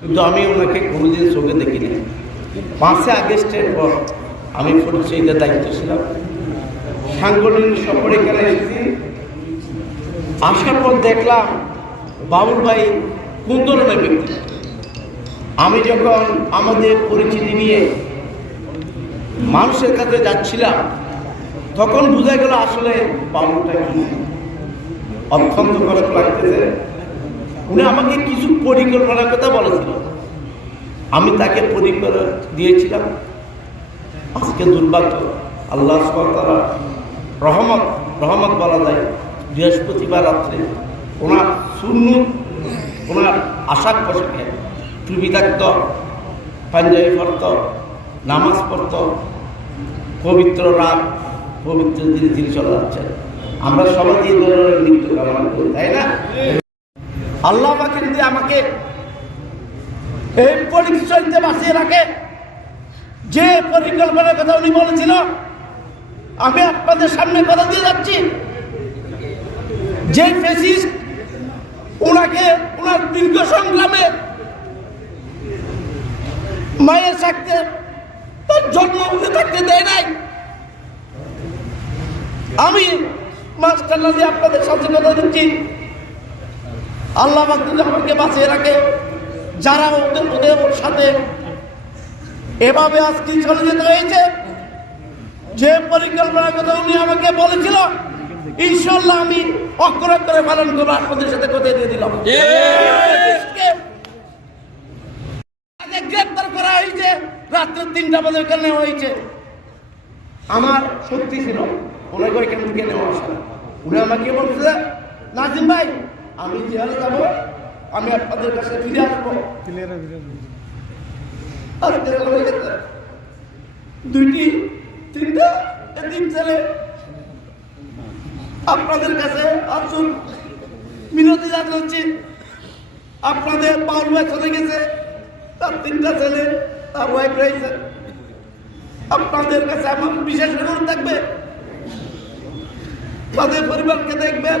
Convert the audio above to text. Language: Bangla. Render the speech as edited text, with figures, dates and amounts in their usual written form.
কিন্তু আমি ওনাকে কোনোদিন চোখে দেখিনি। 5 আগস্টের পর আমি পরিচয়টা দায়িত্ব ছিলাম, সাংগঠনিক সফরে এখানে এসেছি। আসার পর দেখলাম বাবুল ভাই কোন ধরনের ব্যক্তি। আমি যখন আমাদের পরিচিতি নিয়ে মানুষের কাছে যাচ্ছিলাম তখন বোঝা গেল আসলে বাবুলটা কি। অত্যন্ত কষ্ট লাগতেছে। উনি আমাকে কিছু পরিকল্পনার কথা বলেছিল, আমি তাকে পরিকল্পনা দিয়েছিলাম। আজকে দুর্ভাগ্য, আল্লাহ তাআলার রহমত বলা যায়, বৃহস্পতিবার রাত্রে ওনার সুন্নত, ওনার আশাক পোশাকে টুপি থাকত, পাঞ্জাবি পড়ত, নামাজ পড়ত, পবিত্র রাত, পবিত্র দিনে তিনি চলে যাচ্ছেন। আমরা সবাই এই ধরনের মৃত্যু কামনা করি, তাই না? আল্লাহ পাকের যদি আমাকে এই পরিচয়তে বাঁচিয়ে রাখে, যে পরিকল্পনার কথা উনি বলেছিল, আমি আপনাদের সামনে কথা দিয়ে যাচ্ছি, যে ফ্যাসিস্ট ওনাকে ওনার দীর্ঘ সংগ্রামে মায়ের থাকতে, তার জন্মভূমি থাকতে দেয় নাই, আমি মাস্টারলা দিয়ে আপনাদের সাথে কথা দিচ্ছি, আল্লাহ পাক যদি আমাকে বাঁচিয়ে রাখে, যারা ওদের সাথে এভাবে আজকে চলে যেতে হয়েছে, যে পরিকল্পনার কথা উনি আমাকে বলেছিল, ইনশাআল্লাহ আমি অক্ষরে অক্ষরে পালন করবো। আপনাদের সাথে কথা দিয়ে দিলাম। গ্রেপ্তার করা হয়েছে, রাত্রে 3টা বাজে ওখানে নেওয়া হয়েছে। আমার শক্তি ছিল ওনাকে ওইখান থেকে নেওয়া আসা। উনি আমাকে বলছে, নাজিম ভাই আমি জেলে যাব, আমি আপনাদের কাছে ফিরে আসবো। দুইটি 3টা এদিন ছেলে আপনাদের কাছে আসুন, মিনতি জানাচ্ছি। আপনাদের বাউল ভাই চলে গেছে, তার 3টা ছেলে, তার ওয়াইফ রয়েছে। আপনাদের কাছে আমার বিশেষ অনুরোধ থাকবে, তাদের পরিবারকে দেখবেন,